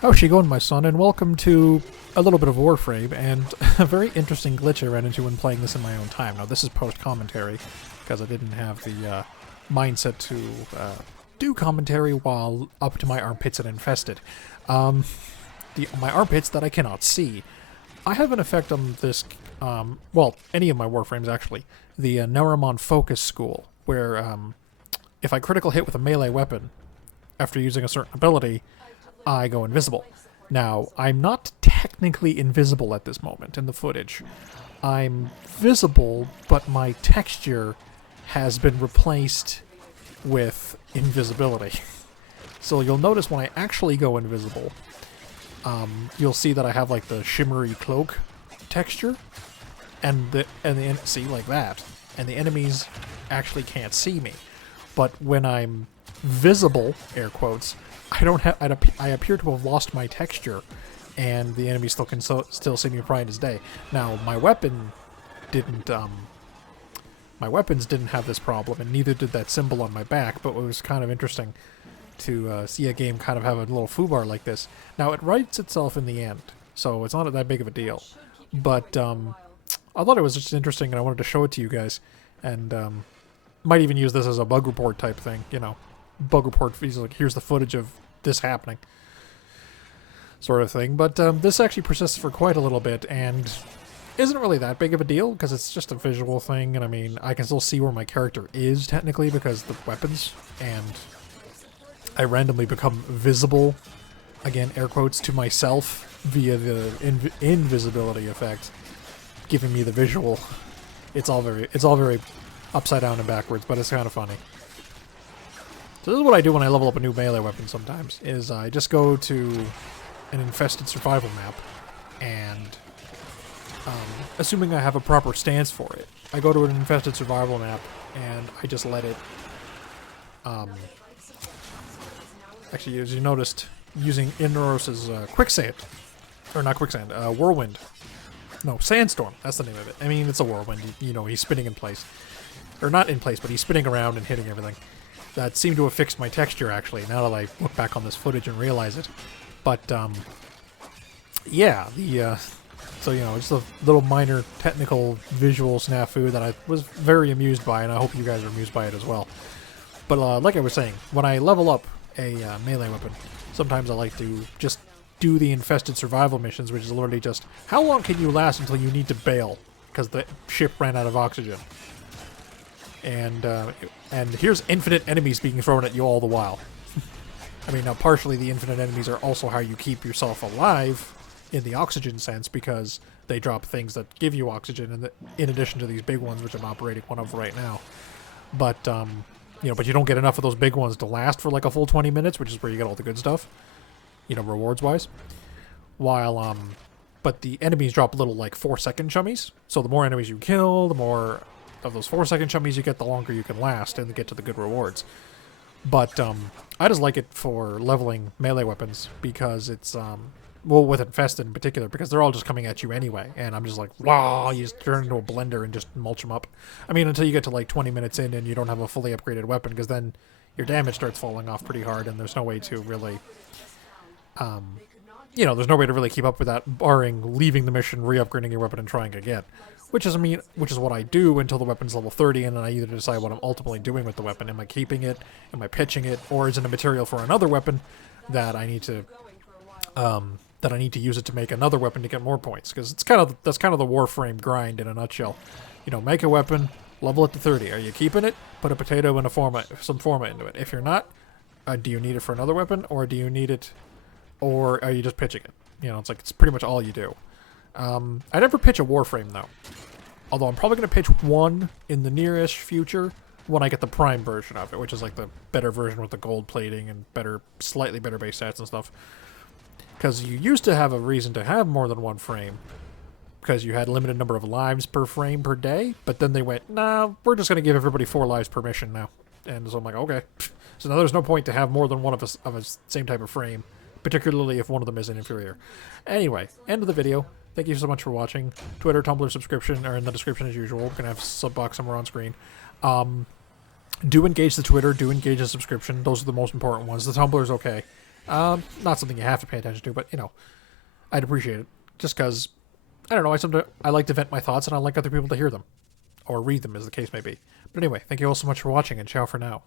How's she going, my son? And welcome to a little bit of Warframe and a very interesting glitch I ran into when playing this in my own time. Now, this is post-commentary, because I didn't have the mindset to do commentary while up to my armpits and infested. My armpits that I cannot see. I have an effect on this, well, any of my Warframes, actually. The Naramon Focus School, where if I critical hit with a melee weapon after using a certain ability, I go invisible. Now, I'm not technically invisible at this moment in the footage. I'm visible, but my texture has been replaced with invisibility. So you'll notice when I actually go invisible, you'll see that I have like the shimmery cloak texture, and see, like that, and the enemies actually can't see me. But when I'm visible, air quotes, I appear to have lost my texture, and the enemy still can still see me bright as day. Now, my weapon didn't. My weapons didn't have this problem, and neither did that symbol on my back. But it was kind of interesting to see a game kind of have a little foobar like this. Now, it writes itself in the end, so it's not that big of a deal. But I thought it was just interesting, and I wanted to show it to you guys, and might even use this as a bug report type thing, you know. Bug report, like, here's the footage of this happening, sort of thing. But this actually persists for quite a little bit, and isn't really that big of a deal, because it's just a visual thing, and I mean, I can still see where my character is, technically, because the weapons, and I randomly become visible, again, air quotes, to myself via the invisibility effect, giving me the visual. It's all very upside down and backwards, but it's kind of funny. So this is what I do when I level up a new melee weapon sometimes, is I just go to an infested survival map, and assuming I have a proper stance for it, I go to an infested survival map, and I just let it, actually, as you noticed, using Inaros' quicksand, or not quicksand, whirlwind. No, sandstorm, that's the name of it. I mean, it's a whirlwind, you know, he's spinning in place. Or not in place, but he's spinning around and hitting everything. That seemed to have fixed my texture, actually, now that I look back on this footage and realize it. But, yeah, so, you know, it's a little minor technical visual snafu that I was very amused by, and I hope you guys are amused by it as well. But, like I was saying, when I level up a melee weapon, sometimes I like to just do the infested survival missions, which is literally just, how long can you last until you need to bail, because the ship ran out of oxygen? And here's infinite enemies being thrown at you all the while. I mean, now partially the infinite enemies are also how you keep yourself alive in the oxygen sense, because they drop things that give you oxygen in addition to these big ones, which I'm operating one of right now. But, you know, but you don't get enough of those big ones to last for like a full 20 minutes, which is where you get all the good stuff, you know, rewards-wise. While, but the enemies drop little, like, 4-second chummies, so the more enemies you kill, the more of those 4-second chummies you get, the longer you can last and get to the good rewards. But I just like it for leveling melee weapons, because it's, well, with Infested in particular, because they're all just coming at you anyway, and I'm just like, wow, you just turn into a blender and just mulch them up. I mean, until you get to like 20 minutes in and you don't have a fully upgraded weapon, because then your damage starts falling off pretty hard, and there's no way to really, you know, there's no way to really keep up with that, barring leaving the mission, re-upgrading your weapon, and trying again. Which is what I do until the weapon's level 30, and then I either decide what I'm ultimately doing with the weapon. Am I keeping it? Am I pitching it? Or is it a material for another weapon that I need to use it to make another weapon to get more points? Because that's kind of the Warframe grind in a nutshell. You know, make a weapon, level it to 30. Are you keeping it? Put a potato and some forma into it. If you're not, do you need it for another weapon, or do you need it, or are you just pitching it? You know, it's like it's pretty much all you do. I never pitch a Warframe, though. Although I'm probably going to pitch one in the nearish future when I get the Prime version of it, which is like the better version with the gold plating and slightly better base stats and stuff. Because you used to have a reason to have more than one frame, because you had a limited number of lives per frame per day, but then they went, nah, we're just going to give everybody 4 lives per mission now. And so I'm like, okay. So now there's no point to have more than one of a same type of frame, particularly if one of them is an inferior. Anyway, end of the video. Thank you so much for watching. Twitter, Tumblr, subscription are in the description as usual. We're going to have sub box somewhere on screen. Do engage the Twitter. Do engage the subscription. Those are the most important ones. The Tumblr is okay. Not something you have to pay attention to, but, you know, I'd appreciate it. Just because, I don't know, I like to vent my thoughts and I like other people to hear them. Or read them, as the case may be. But anyway, thank you all so much for watching, and ciao for now.